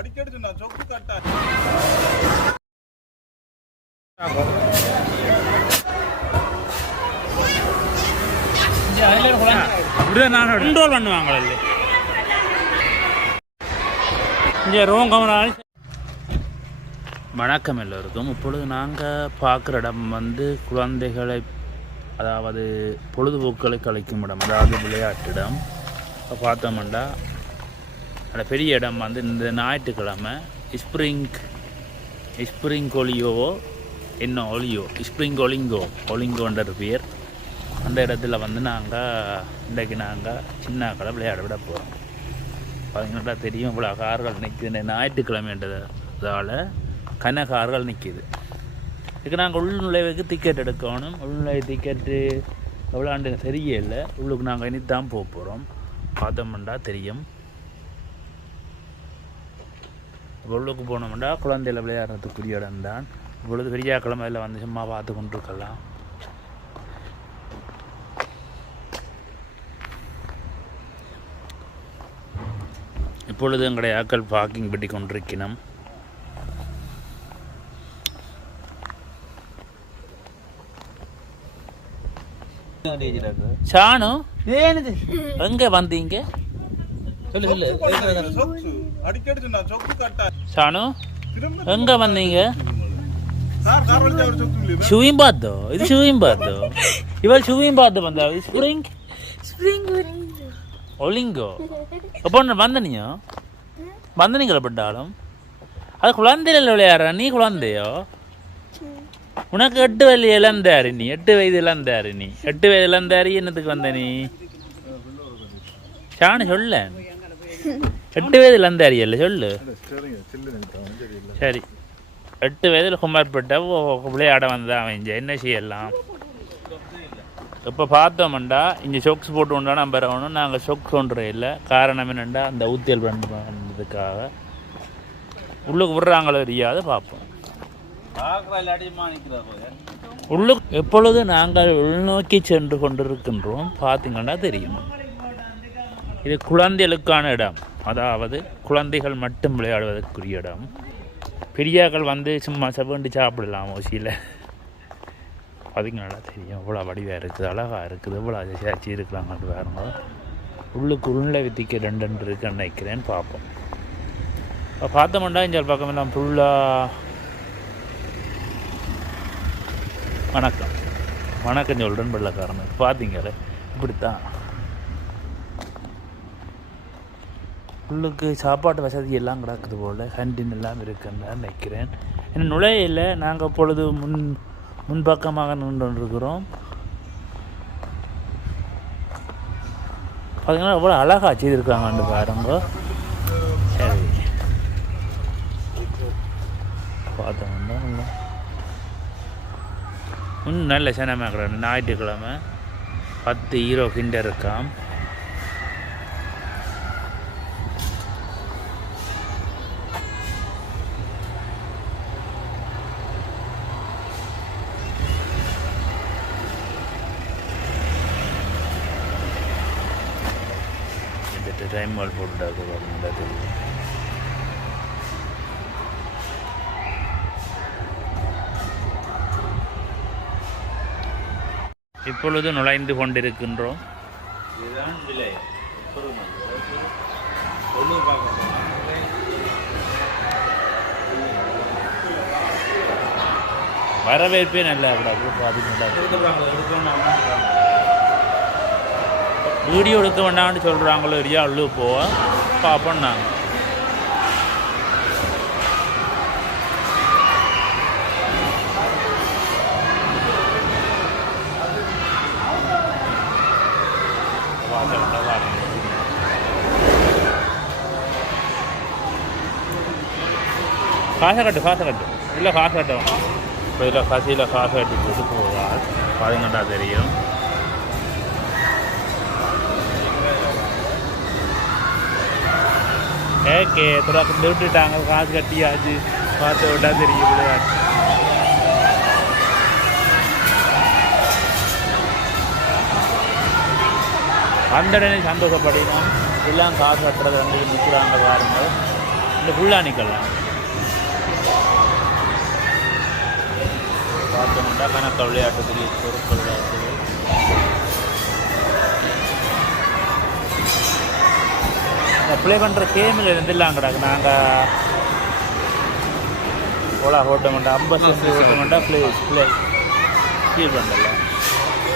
அடிக்கடி நான் சொப்பு கட்டா கண்ட்ரோல் பண்ணுவாங்க இங்கே ரோங்கமரால். வணக்கம் எல்லோருக்கும். இப்பொழுது நாங்கள் பார்க்குற இடம் வந்து குழந்தைகளை, அதாவது பொழுதுபோக்குகளை கழிக்கும் இடம், அதாவது விளையாட்டிடம். இப்போ பார்த்தோம்னா அந்த பெரிய இடம் வந்து இந்த ஞாயிற்றுக்கிழமை ஸ்ப்ரிங் ஒலியோவோ என்ன ஒலியோ ஸ்ப்ரிங் ஒலிங்கோன்ற பேர். அந்த இடத்துல வந்து இன்றைக்கு நாங்கள் சின்ன கடை விளையாட விட போகிறோம். பார்த்தீங்கன்னா தெரியும், இவ்வளோ கார்கள் நிற்குது. இந்த ஞாயிற்றுக்கிழமைன்றதால் கன கார்கள் நிற்கிது. இதுக்கு நாங்கள் உள்நுழைவுக்கு டிக்கெட் எடுக்கணும். உள்நுழைவு டிக்கெட்டு எவ்வளோண்டு தெரியல. உள்ளுக்கு நாங்கள் இனித்தான் போக போகிறோம். பார்த்தோம்னா தெரியும். உள்ளுக்கு போனோம்னா குழந்தையில் விளையாடுறதுக்குரிய இடம் தான். இப்பொழுது பெரிய கிழமையில் வந்து சும்மா பார்த்து கொண்டிருக்கலாம். இப்பொழுது எங்களுடைய ஆக்கள் பார்க்கிங் பெட்டி கொண்டிருக்கணும். சானு எங்க வந்தீங்க? சானு எங்க வந்தீங்க? ஷூயும் பார்த்தோ, இது ஷூயும் பார்த்தோ, இவள் ஷூயும் பார்த்து வந்தா. ஸ்ப்ரிங் ஒலிங்கோ அப்போ வந்தனியோ வந்தனீங்களா? பட்டாலும் அது குழந்தையில விளையாடுற. நீ குழந்தையோ? உனக்கு 8 வயது இழந்தாரு. நீ 8 வயது இழந்தாரு. நீ 8 வயது இழந்தாரு. என்னத்துக்கு வந்த நீ? சாணி சொல்ல. 8 வயது இழந்தாரி இல்லை சொல்லு. சரி, 8 வயதில் குமார்பட்ட விளையாட வந்தா அவன் என்ன செய்யலாம்? இப்போ பார்த்தோம்டா இங்கே சொக்ஸ் போட்டு கொண்டா நம்ம வரணும். நாங்கள் சொக்ஸ் ஒன்றே இல்லை. காரணம் என்னென்னா அந்த ஊத்தியல் பண்ணுறதுக்காக உள்ளுக்கு விடுறாங்களோ தெரியாது. பார்ப்போம். உள்ளுக்கு எப்பொழுது நாங்கள் உள்நோக்கி சென்று கொண்டிருக்கின்றோம். பார்த்தீங்கன்னா தெரியும், இது குழந்தைகளுக்கான இடம், அதாவது குழந்தைகள் மட்டும் விளையாடுவதற்குரிய இடம். பெரியாக்கள் வந்து சும்மா செவண்டி சாப்பிடலாம் ஓசியில். பார்த்தீங்கன்னா தெரியும் இவ்வளோ வடிவாக இருக்குது, அழகாக இருக்குது, இவ்வளோ சேச்சி இருக்கலாங்கன்னு பாருங்க. உள்ளுக்கு உள்ள வித்திக்க 2 இருக்குன்னு நினைக்கிறேன்னு பார்ப்போம். இப்போ பார்த்தோம்னா இந்த பக்கம் எல்லாம் ஃபுல்லாக வணக்கம் சொல்கிறேன் வெள்ளக்காரன். பார்த்தீங்களே இப்படித்தான் உள்ளுக்கு சாப்பாட்டு வசதி எல்லாம் கிடக்குது போல். கேண்டீன் எல்லாம் இருக்குன்னு நினைக்கிறேன். ஏன்னா நுழையில் நாங்கள் இப்பொழுது முன்பக்கமாக நின்றுருக்கிறோம். பார்த்தீங்கன்னா எவ்வளோ அழகாக செய்திருக்காங்கன்னு பாருங்க. சரி, பார்த்தோம்னா இன்னும் நல்ல சினிமா. ஞாயிற்றுக்கிழமை 10 ஹீரோ கிண்ட இருக்காம். டைம் வால் போட்டுட்டாங்க. தெரியும். இப்பொழுது நுழைந்து கொண்டிருக்கின்றோம். வரவேற்பே நல்லா வீடியோ எடுக்க வேண்டாம்னு சொல்கிறாங்களோ இல்லையா? உள்ளு போவ பார்ப்போம். நாங்கள் காசை கட்டு இல்லை காசு கட்டணும். இப்போ இதில் காசு கட்டி போட்டு போவார். பாருங்கண்டா தெரியும். ஓகே, தொடக்க விட்டுட்டாங்க. காசு கட்டியாச்சு. பார்த்து விட்டா தெரியும் விளையாட்டு. அந்த உடனே சந்தோஷப்படினோம். எல்லாம் காசு கட்டுறது வந்து நிற்கிறாங்க பாருங்க. இந்த ஃபுல்லாக நிற்கலாம் பார்த்தோம்னா கணக்க விளையாட்டுக்குரிய பொருட்கள் இருக்குது. ப்ளே பண்ணுற கேமில் இருந்துலாம் கிடக்கு. நாங்கள் ஓலா ஓட்டமெண்டா 50 சென்ட் ஓட்டமெண்டா ப்ளே ஃபீல் பண்ணல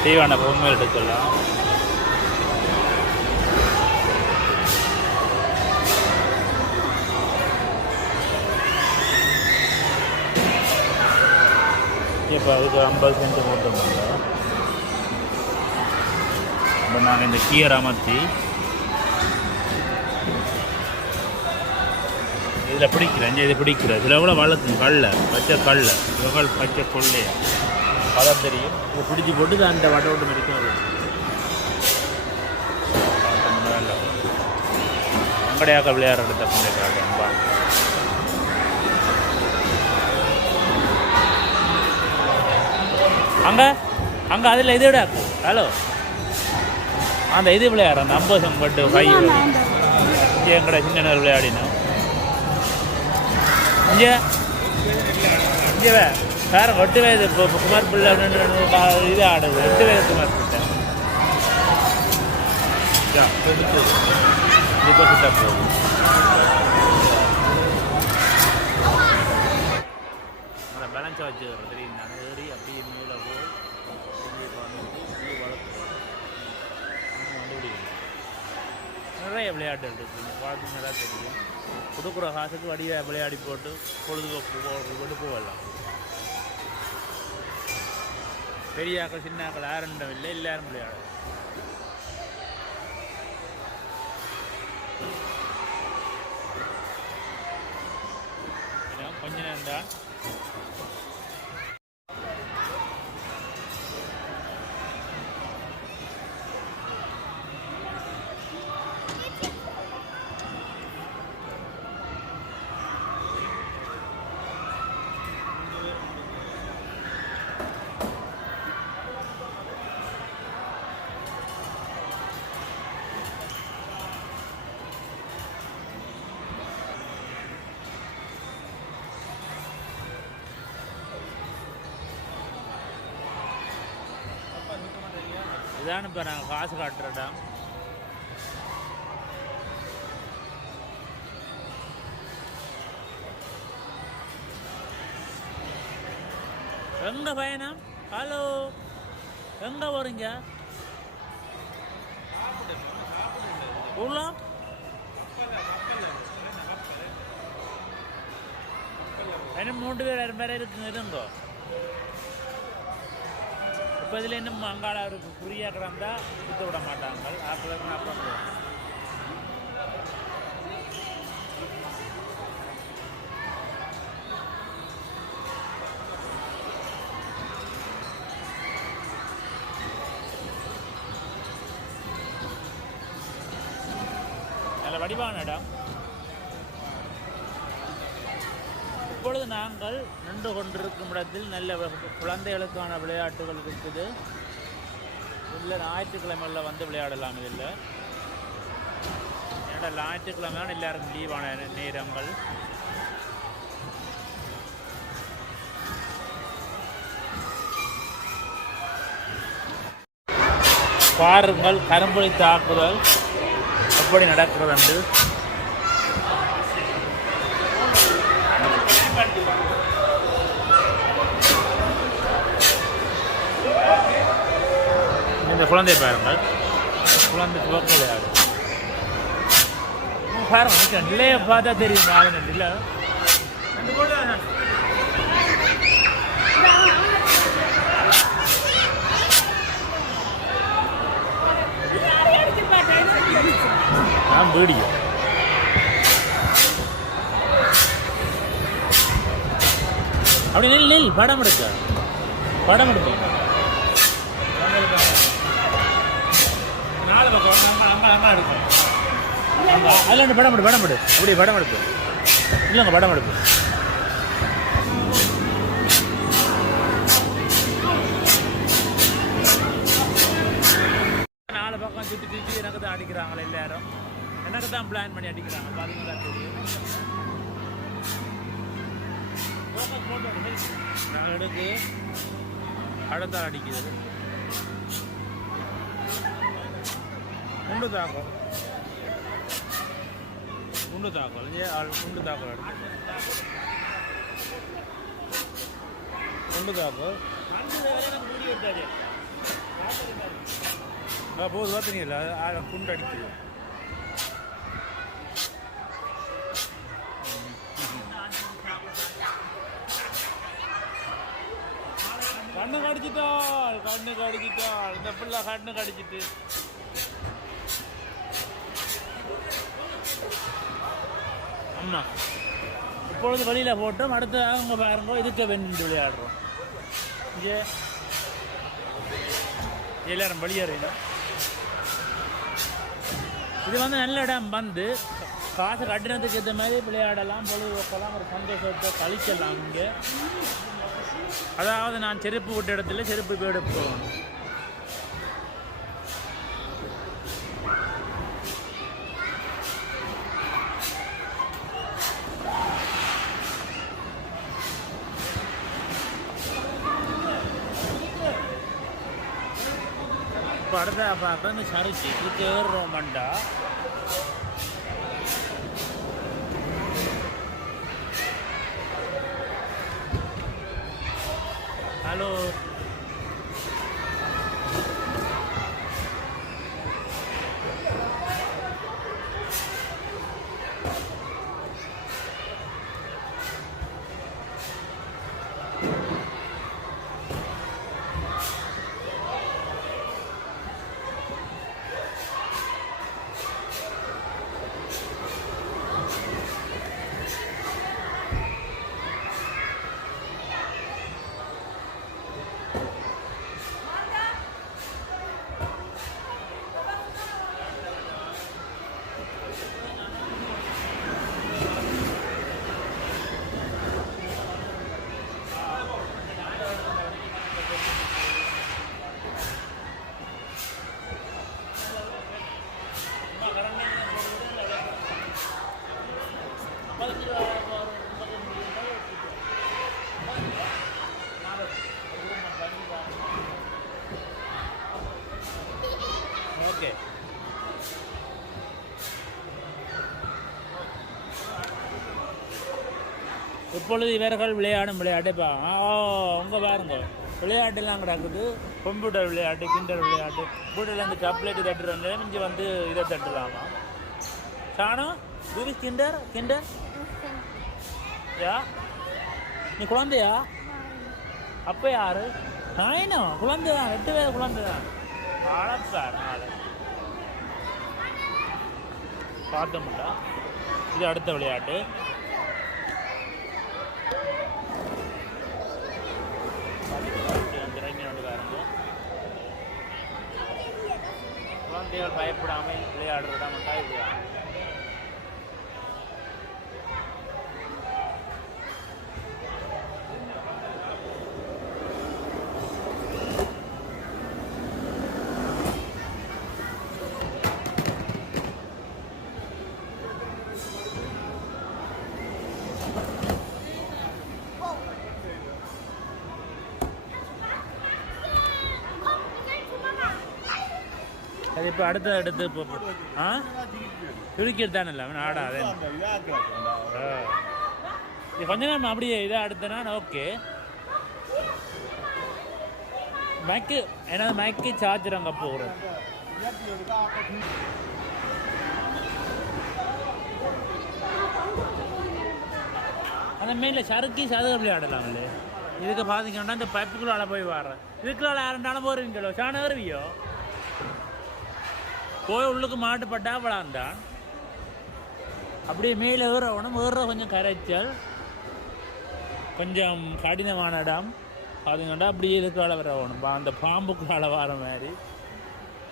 தீவான பொம்மை எடுக்கலாம். இப்போ அதுக்கு 50 சென்ட் ஓட்டமெண்டா. இப்போ நாங்கள் இந்த கியர் அமர்த்தி இதில் பிடிக்கிறேன். இது பிடிக்கிறேன். இதில் கூட வளர்க்கும் கல்லை பச்சை கல்லை இவர்கள் பச்சை கொள்ளையா பதம் தெரியும். இதை பிடிச்சி போட்டு தான் அந்த வடை ஓட்டு மதிக்கும். அங்கடையாக விளையாடுற இடத்த கொண்டே காட்டுறேன். அங்கே அங்கே அதில் இதை விட ஹலோ அந்த இது விளையாடுறோம். அந்த 50 செம்பட்டு கை இங்கே எங்கட சின்ன நேரம் விளையாடினோம். இங்கே இங்கே வேறு 8 வயது இப்போ குமார் பிள்ளை இது ஆடுது. 8 வயது குமார் பிள்ளை இப்போ சுட்டா போகுது. அதை பேலன்ஸாக வச்சுக்கிறோம். தெரியும் நான் ஏறி அப்படியே மேலே போய் நிறைய விளையாட்டு இருக்குது. பார்த்தீங்கன்னா தெரியும். கொடுக்குற காசுக்கு வடிவ விளையாடி போட்டு பொழுதுபோக்கு போட்டு போகலாம். பெரியாக்கள் சின்னாக்கள் யாரும் இல்லை, எல்லாரும் விளையாடும். கொஞ்ச நேரம் தான் இதான் இப்போ நாங்கள் காசு காட்டுற இடம். எங்க பயணம்? ஹலோ எங்க போறீங்க? உள்ளம் என்ன 3 பேர் பேர் இருக்குங்க இருங்கோ. இப்போ இதில் இன்னும் அங்காள அவருக்கு ஃப்ரீயாக கிடந்தா சுத்த விட மாட்டாங்க. அப்புறம் நல்ல வடிவான இடம். இப்பொழுது நாங்கள் நின்று கொண்டிருக்கும் இடத்தில் நல்ல குழந்தைகளுக்கான விளையாட்டுகள் இருக்குது. இதில் ஞாயிற்றுக்கிழமையில் வந்து விளையாடலாம். இதில் ஏன்னா ஞாயிற்றுக்கிழமை தான் எல்லாருக்கும் லீவான நேரங்கள். பாருங்கள் கரும்புலி தாக்குதல் எப்படி நடக்கிறது என்று. இந்த குழந்தை பாருங்கள், குழந்தை துவக்க விளையாடு பாருங்க. நிலையை பார்த்தா தெரியும். மாதிரி இல்லை நான் வீடியோ அப்படி நெல் படம் எடுக்க படம் எடுக்க 4 பக்கம் அம்மா எடுக்கும். அதில் படம் எடு படம் எடு அப்படி படம் எடுப்பு இல்லைங்க படம் எடுப்பு. பக்கம் சுற்றி எனக்கு தான் அடிக்கிறாங்களே எல்லாரும். எனக்கு தான் பிளான் பண்ணி அடிக்கிறாங்க. பார்த்தீங்களா தெரியும். நான் எடுக்கு அடுத்த அடிக்குது குண்டு தாக்கம் குண்டு தாக்கல் குண்டு தாக்கல் எடுத்து குண்டு தாக்கல் போது பார்த்தீங்களா குண்டு அடிக்குது கண்ணு கடிச்சிட்டாள் இந்த பிள்ளை கண்ணு கடிச்சிட்டு அம்மா இப்பொழுது வெளியில் போட்டோம் அடுத்து அவங்க பாருங்க இதுக்கு வென்று விளையாடுறோம் இங்கே எல்லாரும் வெளியேறீங்க இது வந்து நல்ல இடம் வந்து காசு கட்டினத்துக்கு ஏற்ற மாதிரி விளையாடலாம் பொழுதுபோக்கலாம் ஒரு சந்தோஷத்தை கழிக்கலாம் இங்கே அதாவது நான் செருப்பு விட்ட இடத்துல செருப்பு போய் எடுப்போம் இப்போ அடுத்த பார்க்க இந்த சரிச்சு இதுக்கு ஏறுறோம்டா ஹலோ ஓகே இப்பொழுது இவர்கள் விளையாடும் விளையாட்டு உங்க பாருங்க விளையாட்டுலாம் கிடக்குது கம்ப்யூட்டர் விளையாட்டு கிண்டர் விளையாட்டு கம்ப்யூட்டர்லேருந்து சாக்லேட்டு தட்டுறது இங்கே வந்து இதை தட்டுலாமா சாணம் இது கிண்டர் கிண்டர் யா நீ குழந்தையா அப்போ யாரு நாயினோ குழந்தைதான் 8 பேர் குழந்தைதான் ஆளப்பார் ஆளு பார்த்தோம்டா இது அடுத்த விளையாட்டு குழந்தைகள் பயப்படாமல் விளையாடுற இடம்ட்டா இது அது இப்போ அடுத்து இப்போ கிரிக்கெட் தானே அவன் ஆடாதே இது கொஞ்ச நேரம் அப்படியே இதாக அடுத்தனா ஓகே மேக்கு ஏன்னா மேக்கு சார்ஜர் அங்கே போகிறோம் அந்த மெயினில் சறுக்கி சதுர விளையாடலாம்ல இதுக்கு பார்த்தீங்கன்னா இந்த பைப்புக்குள்ளால போய் வர்றேன் இதுக்குள்ளால யாருண்டாலும் போகிறீங்களோ சாண வருவியோ போய் உள்ளுக்கு மாட்டுப்பட்டா விளாண்டான் அப்படியே மேலே ஏறவனும் கொஞ்சம் கரைச்சல் கொஞ்சம் கடினமான இடம் அதுங்கண்டா அப்படியே இதுக்குள்ளால வரணும் அந்த பாம்புக்குள்ளால வர மாதிரி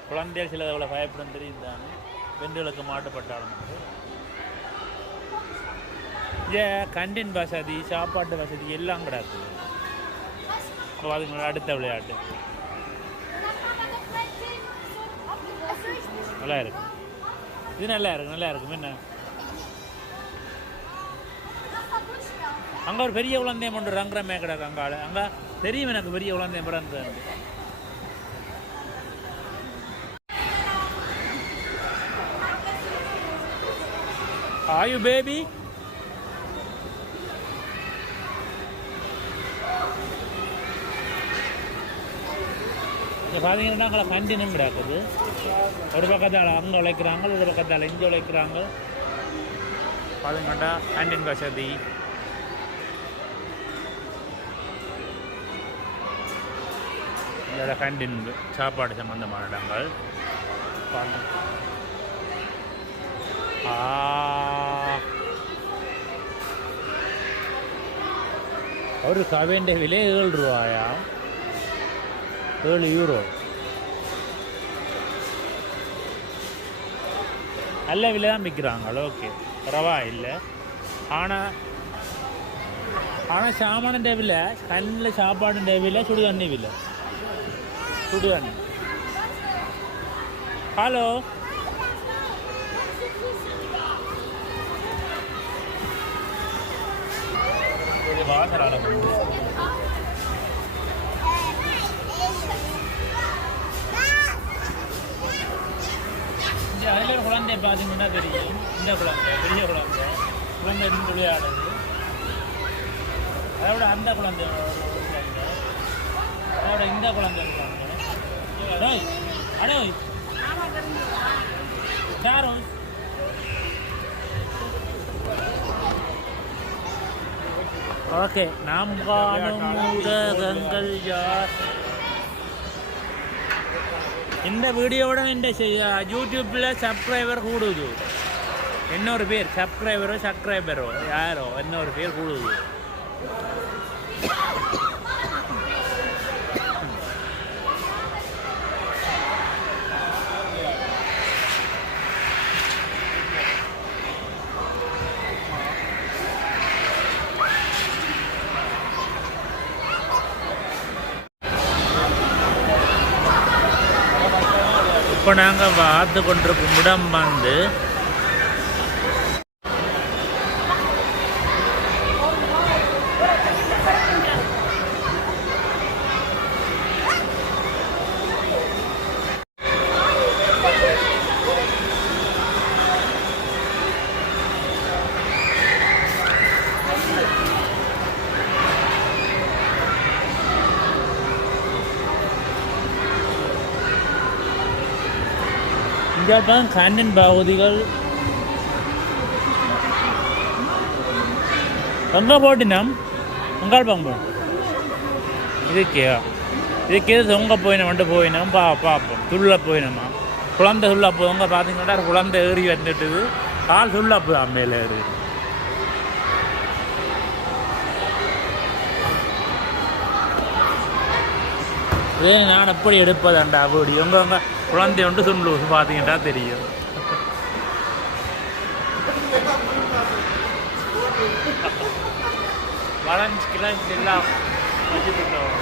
குழந்தைகள் சில அவ்வளோ பயப்படும் தெரியும் தானே பெண்களுக்கு மாட்டுப்பட்டாலும் இங்கே கண்டின் வசதி சாப்பாட்டு வசதி எல்லாம் கிடக்குது அப்போ அதுக்கு அடுத்த விளையாட்டு நல்லா இருக்கு இது நல்லா இருக்கும் என்ன அங்கே ஒரு பெரிய குழந்தையம் ஒன்று ரங்குறமே கிடக்கு அங்கால அங்கே தெரியும் எனக்கு பெரிய குழந்தையம் படம். Are you baby? இங்கே பார்த்தீங்கன்னா அங்கே கண்டினும் கிடக்குது. ஒரு பக்கத்தால் அங்கே உழைக்கிறாங்க, ஒரு பக்கத்தால் இங்கே உழைக்கிறாங்க. பார்த்தீங்கன்னா கேண்டீன் வசதி. இந்த கேண்டீன் சாப்பாடு சம்பந்தமான இடங்கள். ஒரு கவேண்ட விலை 7 ரூபாயா, 7 யூரோ. நல்ல விலை தான் விற்கிறாங்க. ஓகே, பரவாயில்லை. ஆனால் சாமானிய விலை, கண்ணில் சாப்பாடுன்ற விலை, சுடுதண்ணி விலை. சுடுதண்ணி. ஹலோ, அதில் குழந்தை பார்த்தீங்கன்னா தெரியும். இந்த குழந்தை பெரிய குழந்தை இருந்து விளையாடுது. அதோட அந்த குழந்தை அதோட இந்த குழந்தை இருக்காங்க. அடோய் யாரும் ஓகே. நாம் காணும் ஊடகங்கள் யார்? இந்த வீடியோட இந்த யூடியூப்பில் சப்ஸ்கிரைபர் கூடுது. இன்னொரு பேர் சப்ஸ்கிரைபரோ யாரோ இன்னொரு பேர் கூடுது. இப்போ நாங்கள் பார்த்து கொண்டிருக்கும் இடம் வந்து இங்கே தான் கேண்டீன் பகுதிகள். எங்கே போட்டினம் உங்கள் பங்கு இதுக்கே தொங்க போயினோம் பார்ப்போம். துள்ள போயினோமா குழந்தை சுள்ளா போங்க. பார்த்தீங்கன்னா குழந்தை ஏறி வந்துட்டுது. கால் சுள்ளா போய் மேலே ஏறி. இதே நான் எப்படி எடுப்பதாண்டா அப்படி உங்க குழந்தை ஒன்று சுண்டு பார்த்தீங்கன்னா தெரியும். வளஞ்சிக்கலாம் எல்லாம் வச்சுக்கிட்டோம்.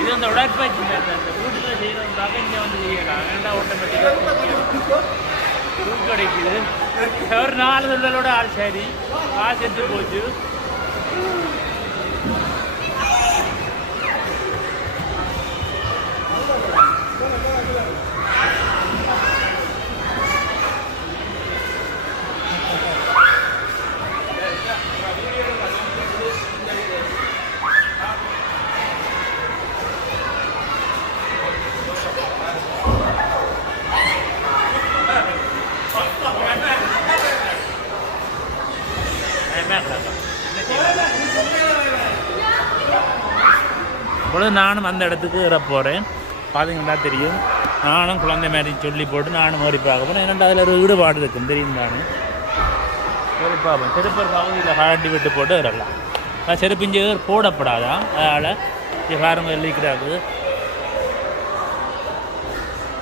இது அந்த உடற்பயிற்சி அந்த வீட்டில் செய்யறதுக்காக இங்கே வந்து செய்யலாம். வேண்டாம் ஆட்டோமேட்டிக்காக கிடைக்குது. ஒரு 4 சொல்லலோட ஆள் சரி காசு எடுத்து போச்சு. இப்பொழுது நானும் அந்த இடத்துக்கு ஏற போகிறேன். பார்த்தீங்கன்னா தெரியும். நானும் குழந்தை மாதிரி சொல்லி போட்டு நானும் ஓடி பார்க்க போகிறேன். ஏன்னா அதில் ஒரு ஈடுபாடு இருக்கும் தெரியும். நானும் ஓடி பார்ப்பேன். செருப்பு பகுதியில் காட்டி விட்டு போட்டு வரலாம். செருப்பு இங்கே போடப்படாதான். அதனால் பாருங்க எழுதிக்கிறாரு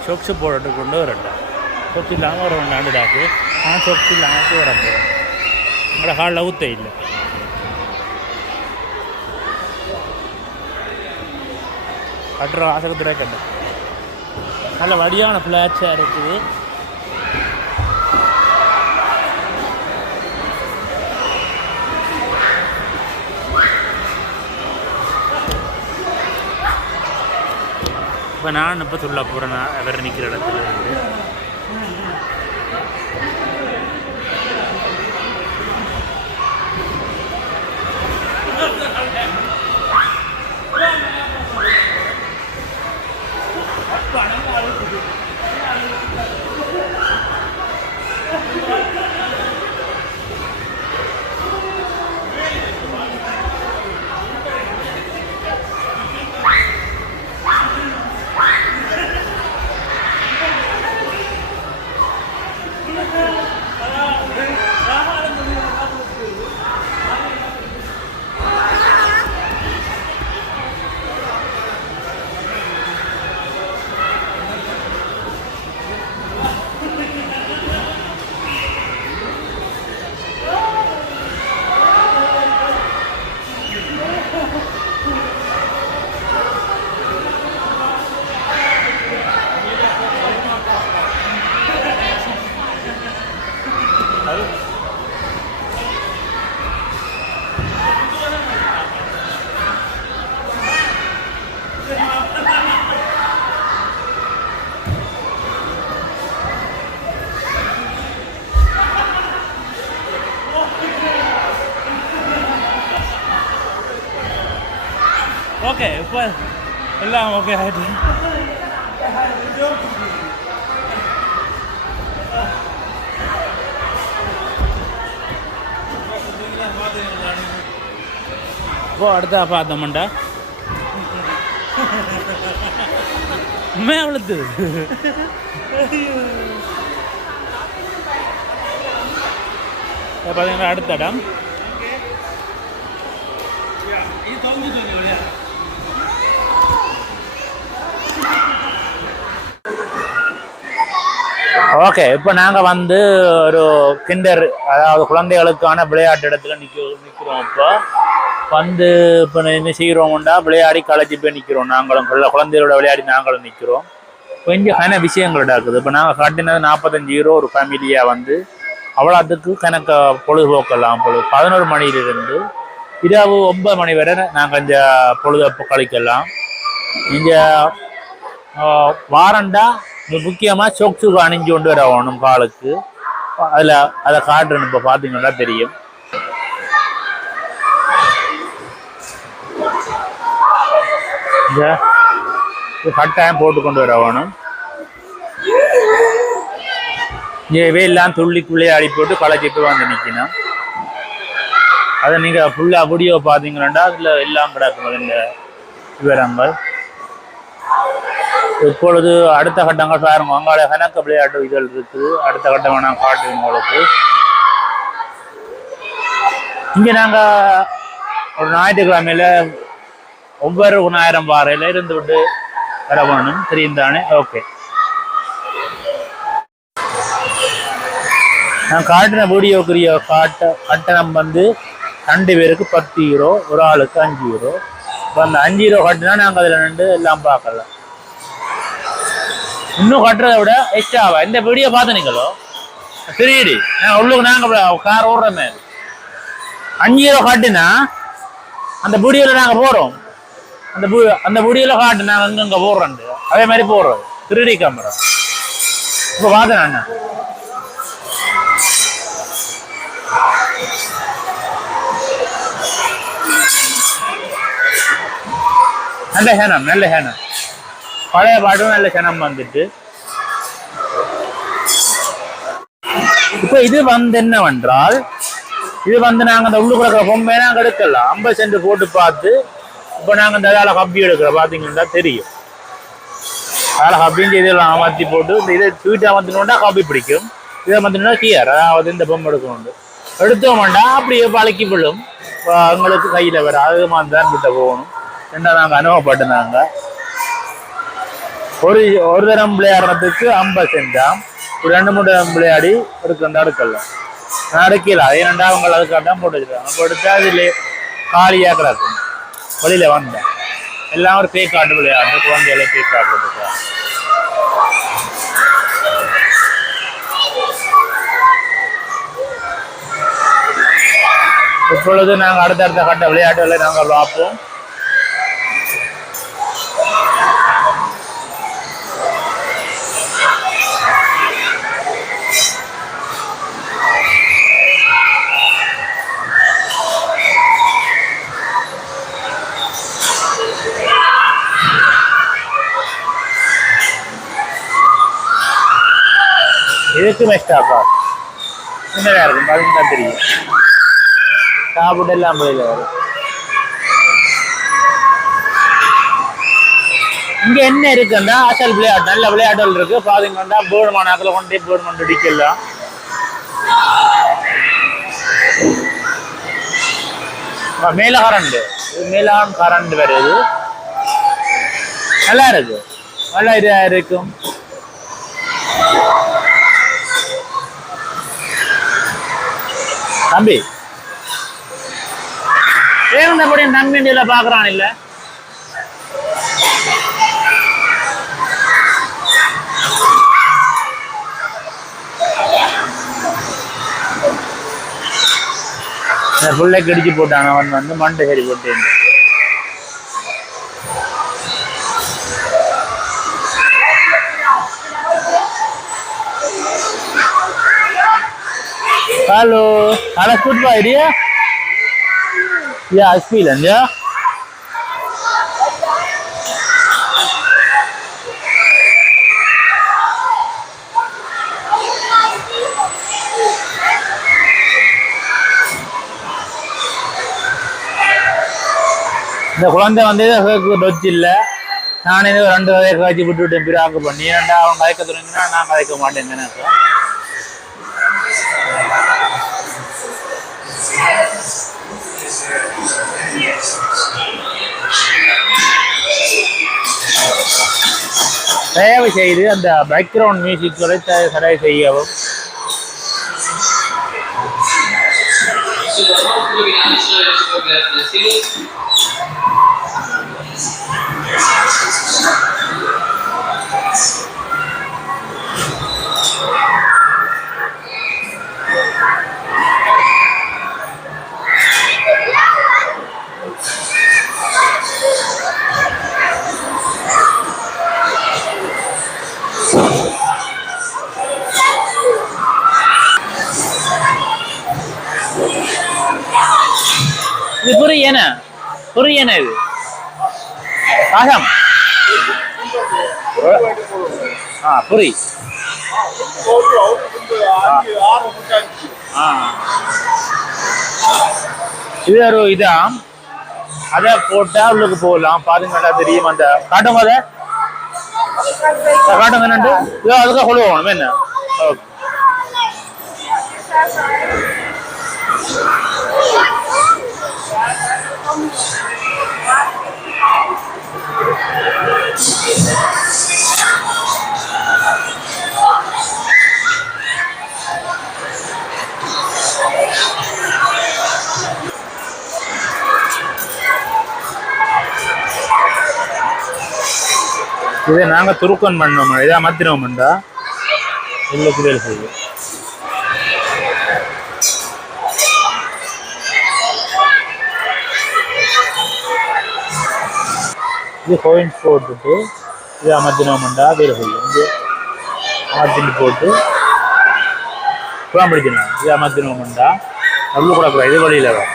சொக்ஸு போட்டு கொண்டு வரட்டேன். சொக்ஸ் இல்லாமல் ஒரு 1 ஆண்டுடாக்கு. நான் சொக்ஸ் இல்லாமல் வர போகிறேன். எங்களோட ஹாலில் ஊற்ற இல்லை. கட்டுற ஆசகத்துறை கட்டு நல்ல வடியான ஃப்ளாட்ஸாக இருக்குது. இப்போ நான் இப்போ சொல்ல போகிறேன் அவர் நிற்கிற இடத்துல இருந்து. ஓகே இப்போ எல்லாம் ஓகே ஆகிட்டு. இப்போ அடுத்தா பார்த்தோம்டா மேவளத்து பார்த்தீங்கன்னா அடுத்த இடம் ஓகே. இப்போ நாங்கள் வந்து ஒரு கிண்டர், அதாவது குழந்தைகளுக்கான விளையாட்டு இடத்துல நிற்கிறோம். இப்போ வந்து இப்போ என்ன செய்கிறோம்டா, விளையாடி களைச்சி போய் நிற்கிறோம். நாங்களும் குழந்தைகளோட விளையாடி நாங்களும் நிற்கிறோம். கொஞ்சம் கன விஷயங்கள் இருக்குது. இப்போ நாங்கள் காட்டினது 45 € ஒரு ஃபேமிலியாக வந்து அவ்வளோத்துக்கு கணக்க பொழுதுபோக்கலாம். 11 மணியிலிருந்து இரவு 9 மணி வரை நாங்கள் இந்த பொழுதை கழிக்கலாம். இங்கே வாரண்டா முக்கியமாக சொக்ஸுக்கு அணிஞ்சு கொண்டு வரணும் காலுக்கு. அதை காட்டுறேன்னு இப்போ பார்த்தீங்கன்னா தெரியும். கட்டாயம் போட்டு கொண்டு வரணும். எல்லாம் துள்ளிக்குள்ளே அடி போட்டு களைச்சிட்டு வந்து நிற்கணும். அதை நீங்கள் ஃபுல்லாக வீடியோ பார்த்தீங்கன்னா அதில் எல்லாம் கிடக்கும் இந்த விவரங்கள். இப்பொழுது அடுத்த கட்டங்கள் பாருங்க, அங்கால கணக்கு விளையாட்டு இதழ் இருக்குது. அடுத்த கட்டம் நான் காட்டுவேன் உங்களுக்கு. இங்கே நாங்கள் ஒரு ஞாயிற்றுக்கிழமையில 9,000 பாறையில் இருந்து விட்டு வர வேணும். தெரியும் தானே? ஓகே. நான் காட்டின வீடியோக்குரிய கட்டணம் வந்து 2 பேருக்கு 10 €, ஒரு ஆளுக்கு 5 €. இப்போ அந்த 5 € கட்டினா நாங்கள் அதில் நின்று எல்லாம் பார்க்கலாம். இன்னும் கட்டுறதை விட எக்ஸ்ட்ராவா இந்த வீடியோ பார்த்தீங்களோ 3D உள்ளுக்கு நாங்கள் கார் ஓடுற மாதிரி 5 € காட்டினா அந்த வீடியோவில் நாங்கள் போகிறோம். அந்த வீடியோவில் காட்டு நாங்கள் அங்கங்கே போடுறோம். அதே மாதிரி போடுறோம் 3D கேமரா. இப்போ பார்த்தேன் நான். நல்ல ஹேனம் பழைய பாட்டும் நல்ல சனம் வந்துட்டு. இப்போ இது வந்து என்னவென்றால், இது வந்து நாங்கள் அந்த உள்ளுக்குள்ள பொம்மை நாங்கள் எடுக்கலாம். 50 சென்ட் போட்டு பார்த்து இப்போ நாங்கள் இந்த அதால் கப்பி எடுக்கிறோம். பார்த்தீங்கன்னா தெரியும். அதில் கப்பின்னு இதெல்லாம் அமர்த்தி போட்டு இந்த இதை ஸ்வீட் அமர்த்தினோண்டா காப்பி பிடிக்கும். இதை அமர்த்தினோட கியர், அதாவது இந்த பொம்மை எடுக்கணும். எடுத்தோம்டா அப்படியே பழக்கி விழும். எங்களுக்கு கையில் வர அது மாதிரி தான் கிட்ட போகணும். ரெண்டாவது நாங்கள் அனுபவப்பட்டுனாங்க. ஒரு தரம் விளையாடுறதுக்கு 50 சென்டாம். ஒரு 2-3 தரம் விளையாடி எடுக்கலாம். நடக்கலாம். ஏனெண்டா அவங்க அதுக்காக போட்டு வச்சுருக்காங்க. அப்போ எடுத்தா அதில் காலியாக கிடக்கும். வெளியில் வந்தேன் எல்லாம் ஒரு பேக் காட்டு விளையாடு. குழந்தைகளை பேக் காட்டுறதுக்கு இப்பொழுது நாங்கள் அடுத்தடுத்த கட்ட விளையாட்டுகளை நாங்கள் பார்ப்போம். இதுக்கு பெஸ்ட்டாப்பா சின்னதாக இருக்கும் பார்த்தீங்கன்னா தெரியும் சாப்பிட்டு எல்லாம் போயில வரும். இங்க என்ன இருக்குன்னா அசல் விளையாட்டு நல்ல விளையாட்டுகள் இருக்கு பாத்தீங்கன்னா பேர்மானாக்களை கொண்டே பேர்மன் அடிக்கலாம். மேல கரண்ட் மேலான் கரண்ட் வருது நல்லா இருக்கு நல்லா இதா இருக்கும். தம்பி ஏகப்படி நன்மையில பாக்குறான் இல்ல பிள்ளைக்கு அடிச்சு போட்டான் அவன் வந்து மண்டை சரி போட்டு. Halo, anak football dia? Ya, Asfilan ya. இந்த குழந்தை வந்து டொச்சு இல்லை நானே 2 வகையை காய்ச்சி விட்டுவிட்டேன் பிராக்கு பண்ணி ஏன்டா அவன் கதைக்க தொடங்கினா நான் கதைக்க மாட்டேன் எனக்கு தயவு செய்து அந்த பேக்ரவுண்ட் மியூசிக்களை சரி செய்யவும். இது புரியன புரியன இது ஆகம் புரி இது ஒரு இதான் அதை போட்டா உள்ளுக்கு போகலாம் பாருங்க தெரியும் அந்த காட்டும் அதை காட்டுங்க என்னண்டு அதுக்காக சொல்லுவோம் என்ன ஓகே இதை நாங்கள் துருக்கன் பண்ணோம் இதை மாத்தினோம்டா இல்லை வேலை செய்யும். இது கோயின்ஸ் போட்டுட்டு இது அமர்த்தினோம்டா வேலை செய்யும். இது அமர்த்திட்டு போட்டு குழம்பிடிக்கணும் இது அமர்த்தினோம்டா அவ்வளோ கூட இது வழியில் வரும்.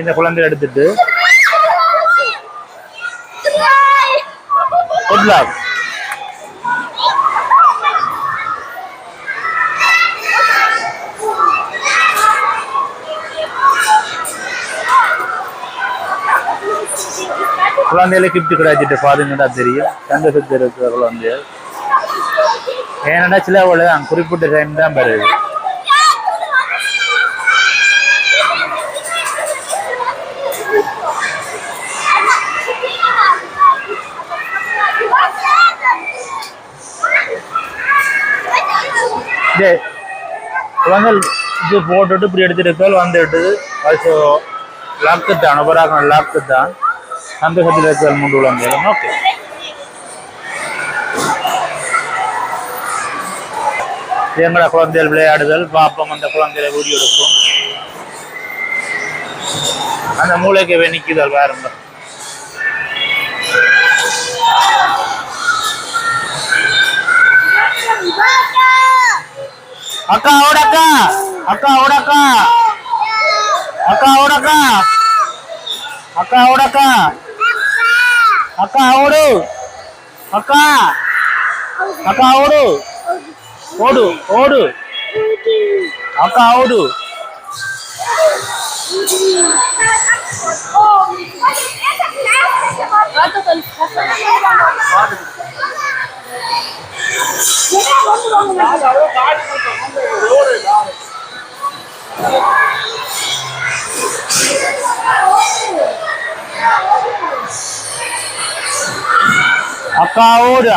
இந்த குழந்தை எடுத்துட்டு குழந்தையில கிஃப்ட் கிடைச்சிட்டு பாருங்கடா தெரியும் சந்தோஷத்தில் இருக்கிற குழந்தைய ஏன்னா சில தான் குறிப்பிட்ட டைம் தான் வருது. குழந்தை இது போட்டுட்டு இப்படி எடுத்துருக்கால் வந்துட்டு அது லாக்கு தான் அபராக லாக்கு தான் சந்தோஷத்தில் இருக்கால் மூன்று குழந்தைகளும் ஓகே. எங்களோட குழந்தைகள் விளையாடுதல் பார்ப்போம் அந்த குழந்தைகளை வீடியோ எடுப்போம் அந்த மூளைக்கு வெணிக்குதல் பாருங்க. அக்கா ஓடக்கா அக்கா ஓடக்கா அக்கா ஓடக்கா அக்கா ஓடக்கா அக்கா ஓடு அக்கா அக்கா ஓடு ஓடு ஓடு அக்கா ஓடு அக்கா ஓடு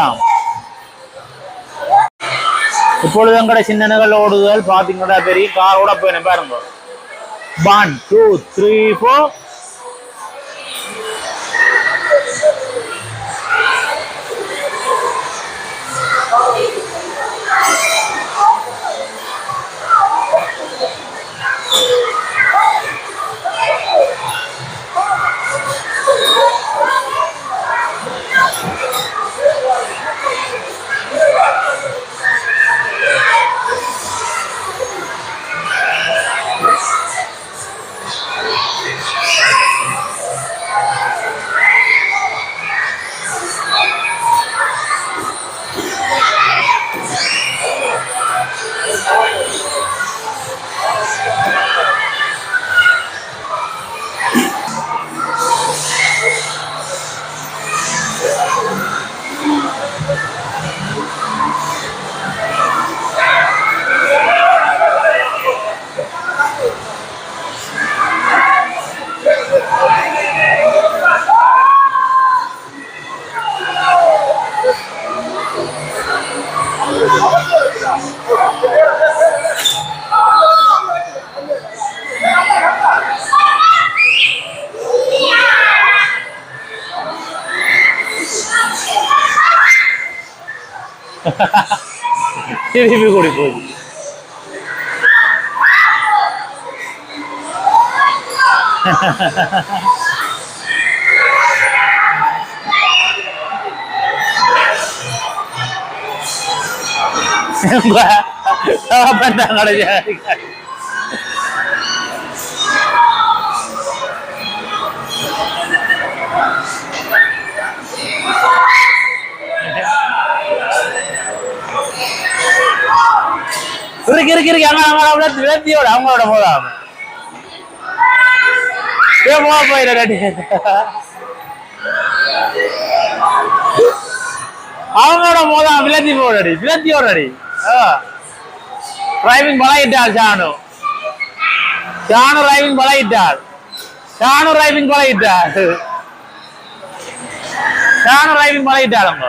இப்பொழுது எங்கட சின்னகள் ஓடுதல் பாத்தீங்கன்னா பெரிய காரோட போயின பாருங்க 1 2 3 4 திருப்பி கூடி போகுது இருக்கு அவங்களோட அவங்களோட போதாம் போயிட அவங்களோட போதாம் விலத்தி போடடி விலத்தியோடடி டிரைவிங் பழகிட்டாள் ஷானு ஷானு டிரைவிங் பழகிட்டாள் ஷானு டிரைவிங் பழகிட்டாள் ஷானு டிரைவிங் பழகிட்டாள் அவங்க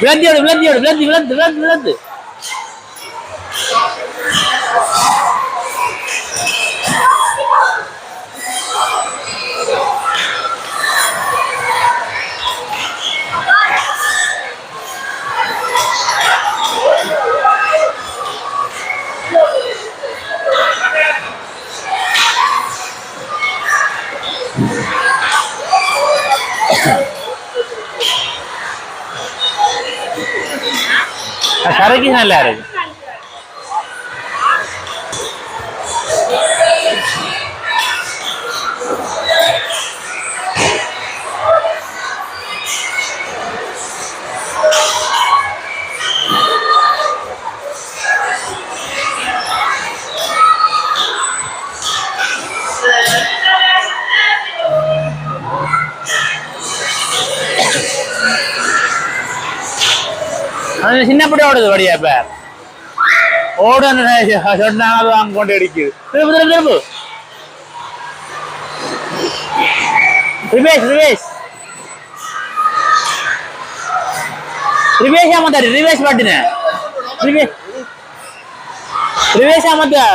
விலத்தியோடு விலத்தியோடு விலத்தி விலத்து விலத்து விலத்து கரைக்கு நல்லா இருக்கு சின்ன படி ஓடுது வடியா இப்ப ஓடு சொன்னாங்க வாங்க கொண்டு அடிக்குது திருப்பு திருப்பு திருப்பு ரிவேஷ் ரிவேஷ் ரிவேஷ் ஆமாத்தாடி ரிவேஷ் பாட்டின ரிவேஷ் ரிவேஷ் ஆமாத்தா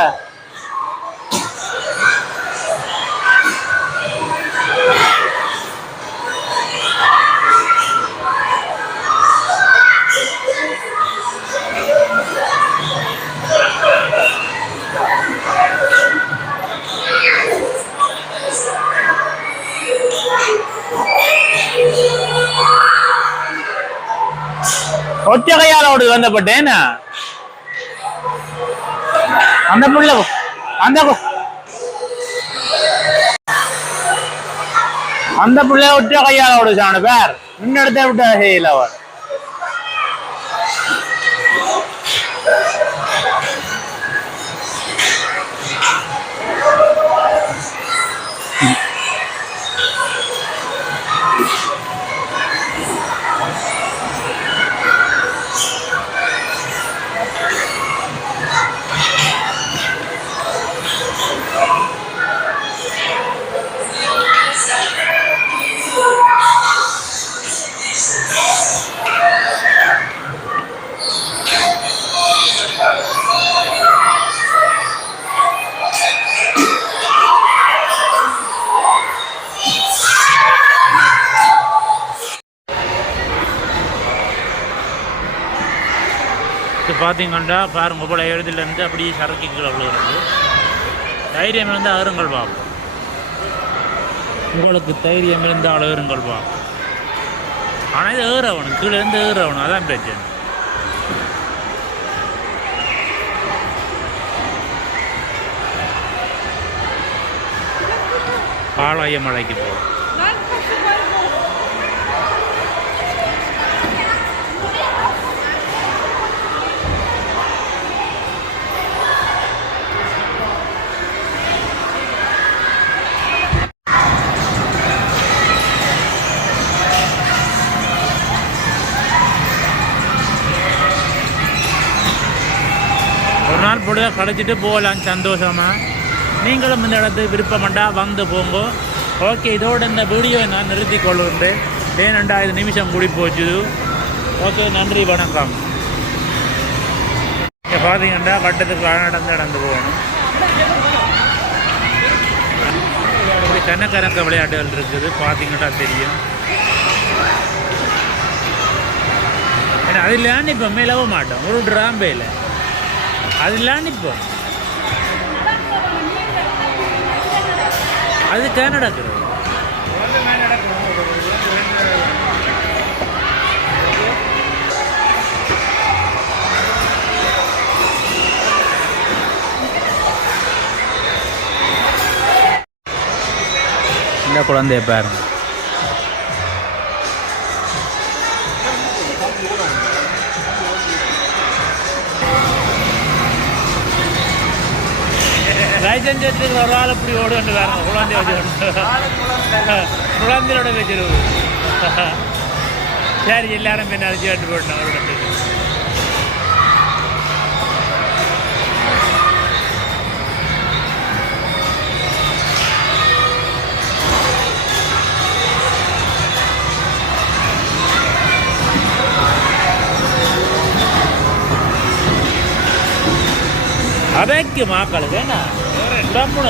ஒற்ற கையாலோடு வந்தப்பட்டேன் அந்த புள்ள அந்த அந்த பிள்ளைய ஒற்ற கையாலோடு சாணு பேர் முன்னெடுத்த விட்ட செய்யல அவர் பார்த்தீங்கன்னா பாருங்க போல எழுதிலேருந்து அப்படியே சரக்கு கீழே விழுகிறது தைரியம் இருந்து அருங்கள் பார்ப்போம் உங்களுக்கு தைரியம் இருந்து அழுகுங்கள் பார்ப்போம் ஆனால் இது ஏறவணும் கீழே இருந்து ஏறவணும் அதான் பிரச்சனை பாளைய மலைக்கு போகும் ஒரு நாள் பொழுதாக கழிச்சிட்டு போகலாம் சந்தோஷமாக நீங்களும் இந்த இடத்துக்கு விருப்பமாட்டா வந்து போங்க ஓகே இதோட இந்த வீடியோவை நான் நிறுத்தி கொள்கின்றேன் 2 நிமிஷம் கூடி போச்சுது ஓகே நன்றி வணக்கம் இங்கே பார்த்தீங்கன்னா வட்டத்துக்கு நடந்து போகணும் இப்படி கணக்கணக்க விளையாட்டுகள் இருக்குது பார்த்தீங்கன்னா தெரியும் ஏன்னா அது இல்லான்னு இப்போ மேலவும் மாட்டோம் ஒரு ட்ராம்பேல அது இல்லான்னு இப்போ அதுக்காக நடக்குது இந்த குழந்தைய பாருங்க லைசன்ஸ் வச்சுருக்கிற ஒரு ஆள் இப்படி ஓடுன்னு வேற குழந்தைய வச்சு குழந்தையோட வச்சிருவோம் சரி எல்லாரும் பின்ன அடிச்சு கட்டு போட்டோம் அவரோட ಅದಕ್ಕೆ ಮಕ್ಕಳಿಗೆನ ಬ್ರಾಹ್ಮಣ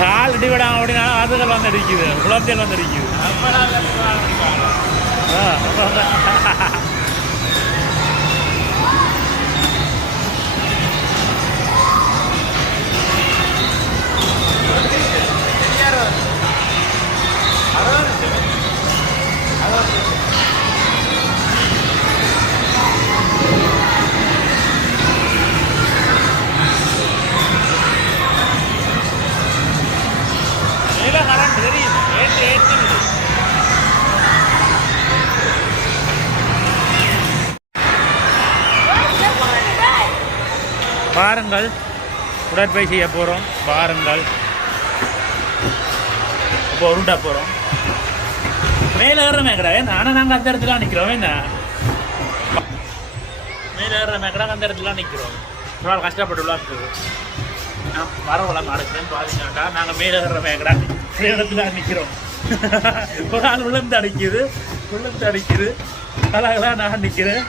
கால் இடிவிட அப்படின்னா அதுகள் வந்துடிக்குது குழந்தைகள் வந்துடிக்குது பாருங்கள் உடற்பயிற்சி செய்ய போகிறோம் பாருங்கள் இப்போ உருண்டா போகிறோம் மேலே ஏற மேக்கடா ஆனால் நாங்கள் அந்த இடத்துல நிற்கிறோம் என்ன மேலே ஏற மேக்கடா அந்த இடத்துல நிற்கிறோம் ஒரு நாள் கஷ்டப்பட்டு விளாக்குது வரவெல்லாம் நடக்குதுன்னு பார்த்தீங்கன்னாக்கா நாங்கள் மேலே ஏற மேக்கடா இடத்துல நிற்கிறோம் ஒரு நாள் விழுந்து அடிக்குது அழகெல்லாம் நான் நிற்கிறேன்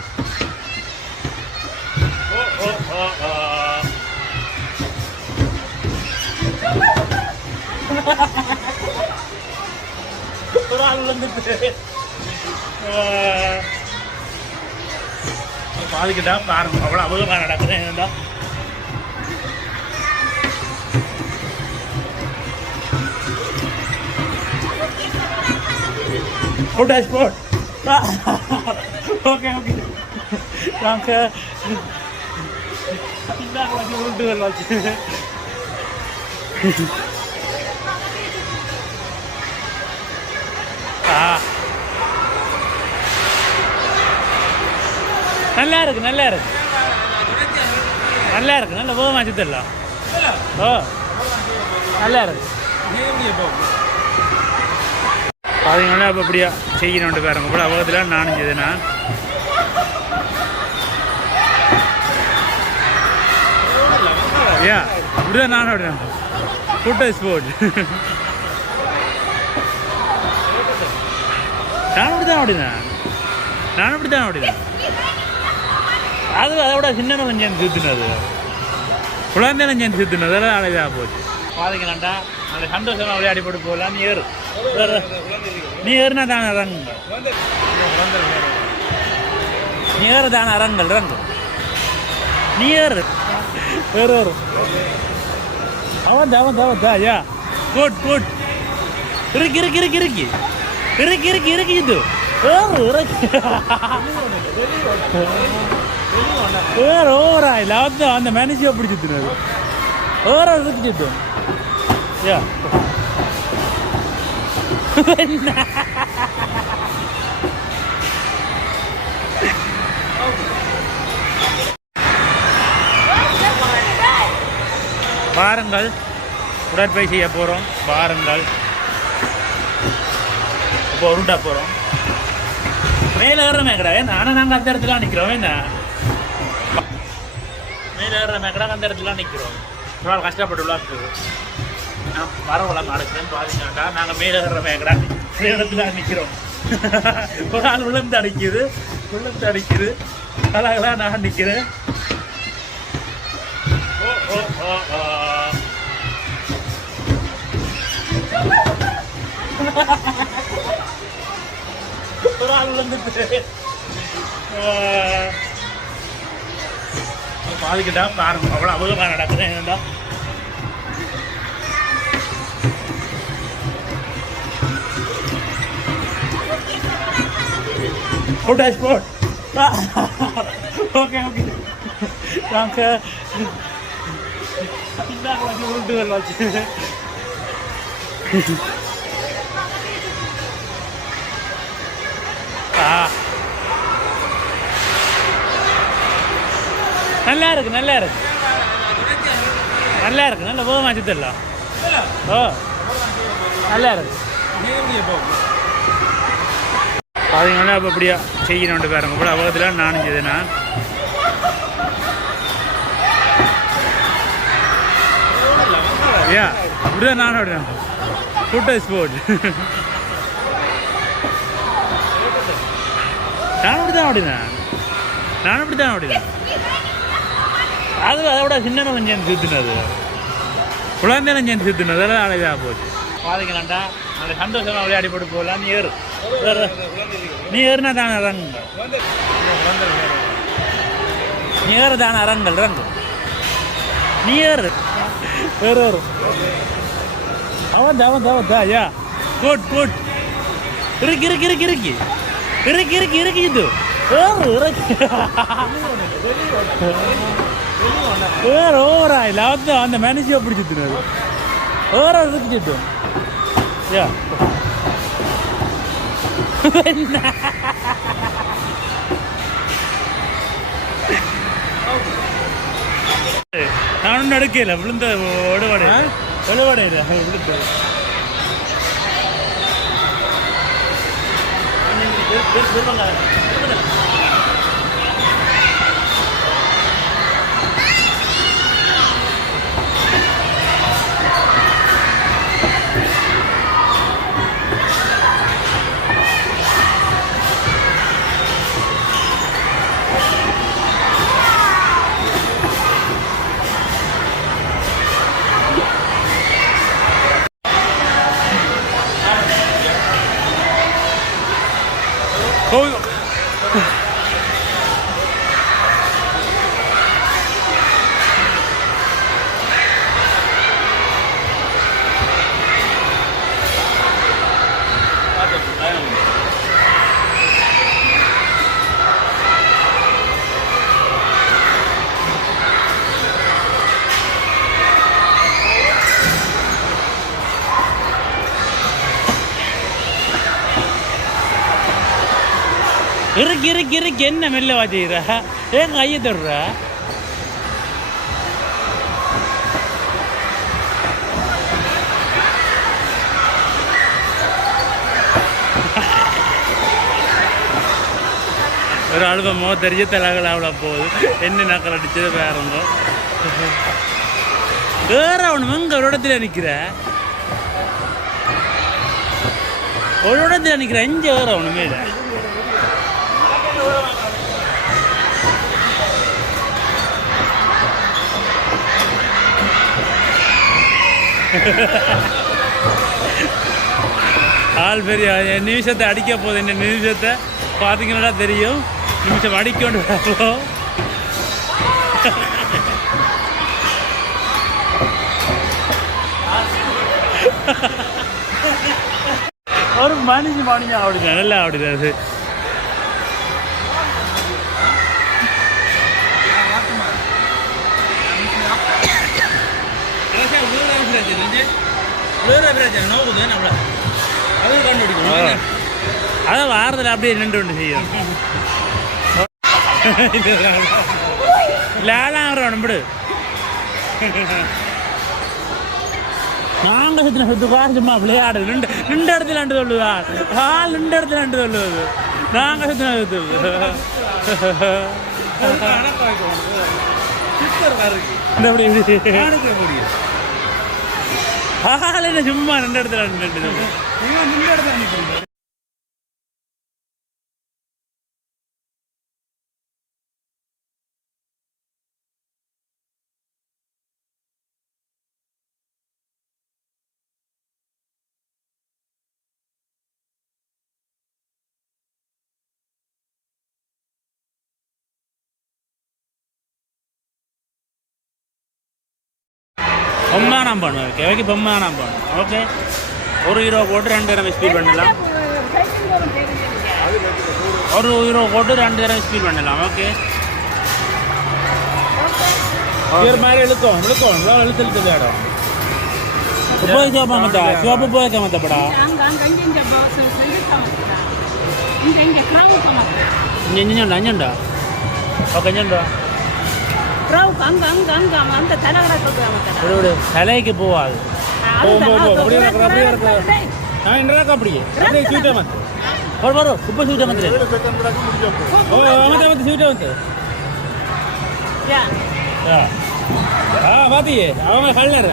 ஒரு ஆள் வந்துட்டு பாதிக்கிட்டா பாருங்க அவ்வளோ அவ்வளோ நடக்குது என்னடா ஃபுட் ஸ்போர்ட். ஓகே ஓகே நாங்கள் உருட்டுகள் வச்சு நல்லா இருக்கு நல்லா இருக்கு நல்லா இருக்கு நல்ல போக மாற்றி தரலாம். ஓ நல்லா இருக்கு பார்த்தீங்கன்னா இப்போ அப்படியா செய்யணுன்ட்டு பாருங்க கூட அவகத்தில் நானும் செய்தேண்ணா. ஏன் இப்படிதான் நானும் அப்படிதான் ஃபுட் ஸ்போர்ட். நானும் அப்படிதான் அது அதை விட சின்ன சேர்ந்து சுற்றுனது குழந்தையில சேர்ந்து சுற்றுனது அதெல்லாம் அழகாக போச்சு. பாதிக்கலாண்டா அந்த சந்தோஷமாக விளையாடி போட்டு போகலாம். நீ ஏறுனா தானே ரங்க நீ ஏறு தானே ரங்கல் ரங்கு நீ ஏறு வேறு வரும் அவன் யா குட் குட் இருக்கு இது ஓவரா இல்லை அந்த மேனேஜியாக பிடிச்சிட்டு ஓவரா இருக்குச்சு யா பாருங்கள் உடற்பயிற்சி செய்ய போகிறோம். பாருங்கள் இப்போ உருண்டா போகிறோம். மேலே ஏறுற மேக்கடா ஆனால் நாங்கள் அந்த இடத்துல நிற்கிறோம். என்ன மேலே ஏறுற மேக்கடா அந்த இடத்துல நிற்கிறோம். ஒரு நாள் கஷ்டப்பட்டு விளாட்டுது நான் பரவலாம் நடக்கிறேன். பாதிக்காண்டா நாங்கள் மேலே ஏறுற மேக்கடா இடத்துல நிற்கிறோம். ஒரு நாள் விழுந்து அடிக்குது அழகெல்லாம் நான் நிற்கிறேன். ஒரு ஆள் வந்துட்டு பாதிக்கிட்டா பாருங்க அவ்வளோ அவ்வளோ நடக்குது. என்னடா ஃபுட் ஸ்போர்ட். ஓகே ஓகே நாங்கள் உருட்டுகள் வச்சு நல்லா இருக்கு நல்ல போக மாற்றி தரலாம். ஓ நல்லா இருக்கு பார்த்தீங்கன்னா இப்போ அப்படியா செய்யணுன்ட்டு பாருங்க கூட அவகத்தில் நானும் செய்தேண்ணா. ஏன் இப்படிதான் நானும் அப்படிதான் ஃபுட் ஸ்போர்ட். நானும் அப்படிதான் அது அதை விட சின்ன சேர்ந்து சுற்றுனது குழந்தையில சேர்ந்து சுற்றுனது அதெல்லாம் அழகாக போச்சு. பாதிக்கலாண்டா அந்த சந்தோஷமாக விளையாடி போட்டு போகலாம். நீ ஏறுனா தானே ரங்க நீ ஏறு தானே ரங்கு நீ ஏறு வேறு வரும் அவன் யா குட் குட் இருக்கு இது வேறு ஓவரா இல்லை அந்த மேனேஜியாக பிடிச்சிட்டு ஓவரா இருக்குச்சு யா நானும் நடக்கல விழுந்த ஒடுவாடை விழுந்து இருக்கு என்ன மெல்ல வாச்சிக்கிற ஏன் கையை தொடுற ஒரு ஆல்பமோ தெரிஞ்ச தலைகள் அவ்வளோ போகுது என்ன நக்கல் அடிச்சது வேறங்க வேற அவனு எங்க ஒரு இடத்துல நிற்கிற ஒரு இடத்துல நிற்கிற எஞ்ச வேற அவனுமே இல்லை ஆள் பெரிய நிமிஷத்தை அடிக்க போகுது இந்த நிமிஷத்தை பார்த்தீங்கன்னா தெரியும் நிமிஷம் அடிக்கொண்டு வரப்போம் ஒரு மனுஷன் அப்படிதான் நல்லா அப்படிதான் அதான் வாரத்தில் அப்படியே நின்று ஒன்று செய்யும் லேலாம் வரணும் விடு நாங்கள் சுற்றின சுற்றுக்கா சும்மா விளையாடு நின்று இடத்துல அண்டு சொல்லுவா ஆள் நின்று இடத்துல அண்டு சொல்லுவது நாங்கள் சுற்றின சுத்து ஆள் என்ன சும்மா நின்று இடத்துல நின்று பொம்மானம் பண்ணும் ஓகே பொம்மானம் பண்ணும் ஓகே ஒரு ஹீரோ போட்டு 2 தடவை ஸ்பீட் பண்ணலாம் ஒரு ஹீரோ போட்டு 2 தடவை ஸ்பீட் பண்ணலாம் ஓகே மாதிரி இழுக்கும் இழுத்து விளையாடும் போய் மத்த சிவப்பு போய் மத்தப்படா அஞ்சண்டா ஓகே அஞ்சண்டா தலைக்கு போவாது அப்படியே சீட்டை மத்து உப்பு சீட்டை மத்து சீட்டை மத்து பாத்தியே அவங்க கல்லற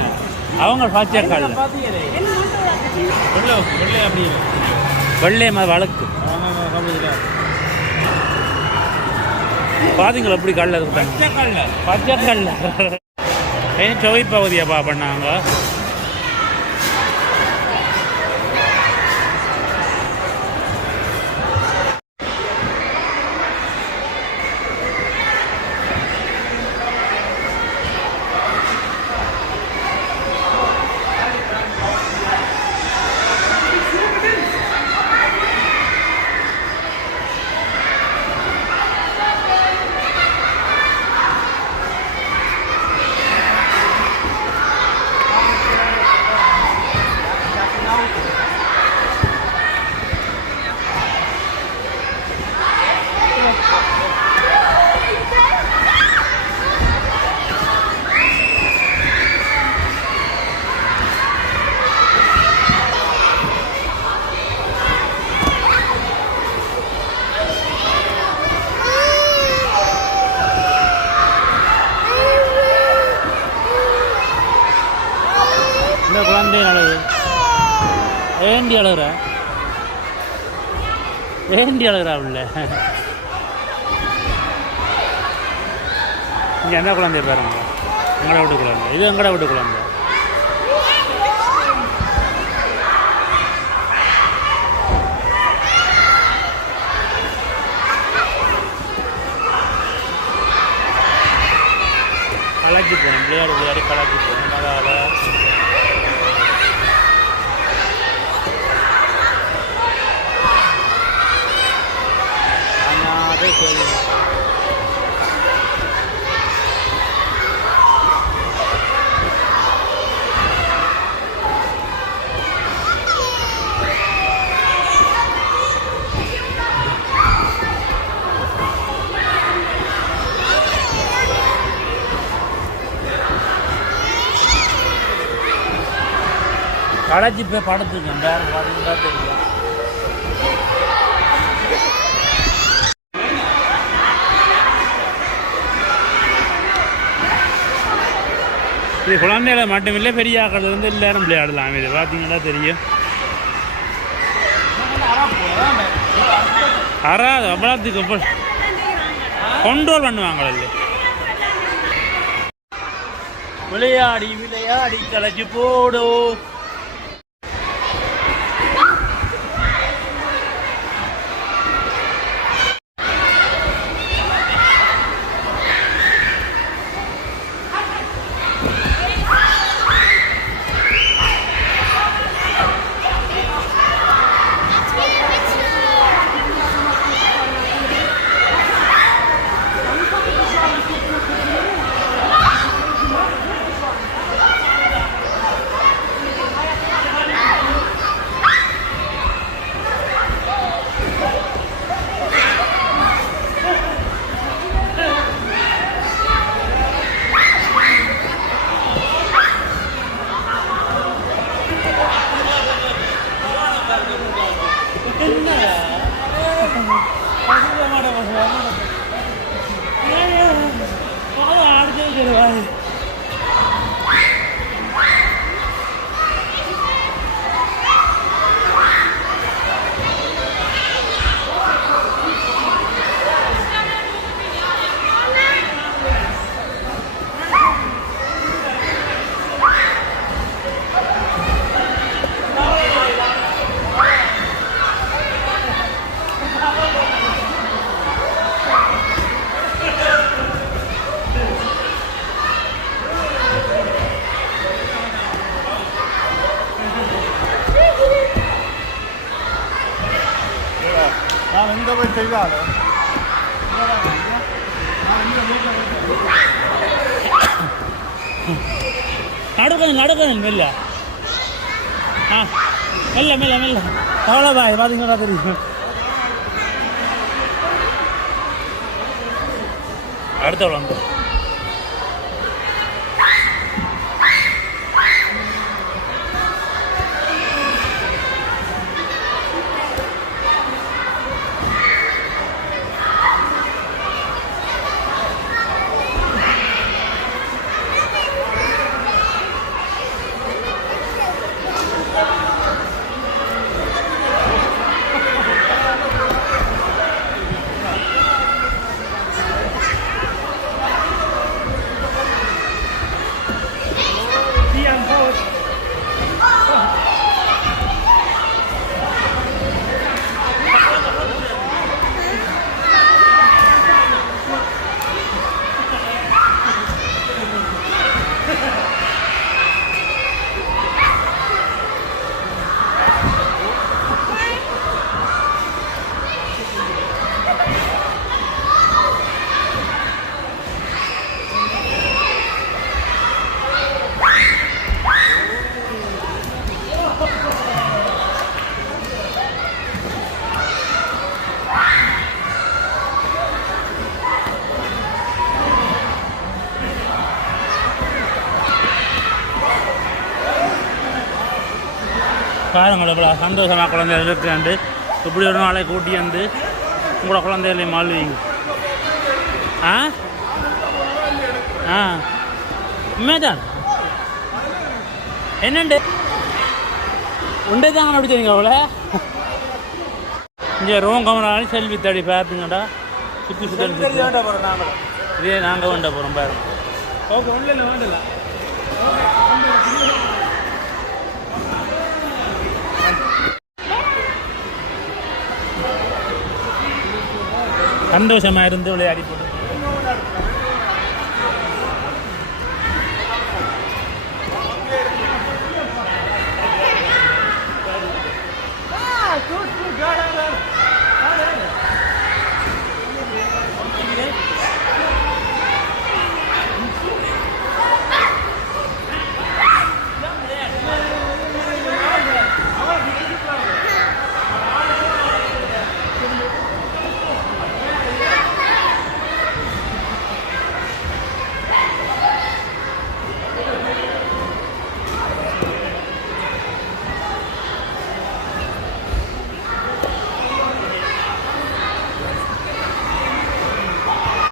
அவங்க பாத்தியா கல்ல அப்படியே வெள்ளை வழக்கு பார்த்தீங்களா எப்படி கல்ல இருக்காங்க பச்சை கல்ல சுவை பகுதியாப்பா பண்ணாங்க குழந்தை அழகு ஏண்டி அழகுறா உள்ள இங்கே என்ன குழந்தை பாருங்க எங்கட வீட்டு குழந்தை இது எங்கட வீட்டு குழந்தை கலாச்சி போகணும் விளையாடி கலாச்சி போகணும் அதாவது களைச்சி போய் படுத்துருக்கேன் வேறு பார்த்தீங்கன்னா தெரியும். இது குழந்தைகளை மட்டுமில்லை பெரிய ஆக்கள் வந்து எல்லாரும் விளையாடலாம். இது பார்த்தீங்கன்னா தெரியும். அறாது அவ்வளோத்துக்கு கண்ட்ரோல் பண்ணுவாங்களே. விளையாடி விளையாடி களைச்சி போடும். நான் எங்கே போய் செய்தாலும் நடக்கணும் மெல்ல. மெல்ல மெல்ல மெல்ல அவ்வளோதான். பார்த்தீங்களா தெரியும். அடுத்த வந்து பாருங்கள் எவ்வளோ சந்தோஷமாக குழந்தைகள் இருக்காண்டு. இப்படி ஒரு நாளை கூட்டி வந்து உங்களோட குழந்தைகளையும் மாள்வீங்க. உண்மைதான் என்னண்டு உண்டே தாங்க அப்படி தெரியுங்க. அவ்வளோ இங்கே ரோம் கமராலும் செல்வி தடி பார்த்துங்கடா. சுற்றி சுற்றி இதே நாங்கள் வேண்ட போகிறோம் பாருங்க. ஓகே ஒன்றில் வேண்டல. சந்தோஷமாக இருந்து விளையாடி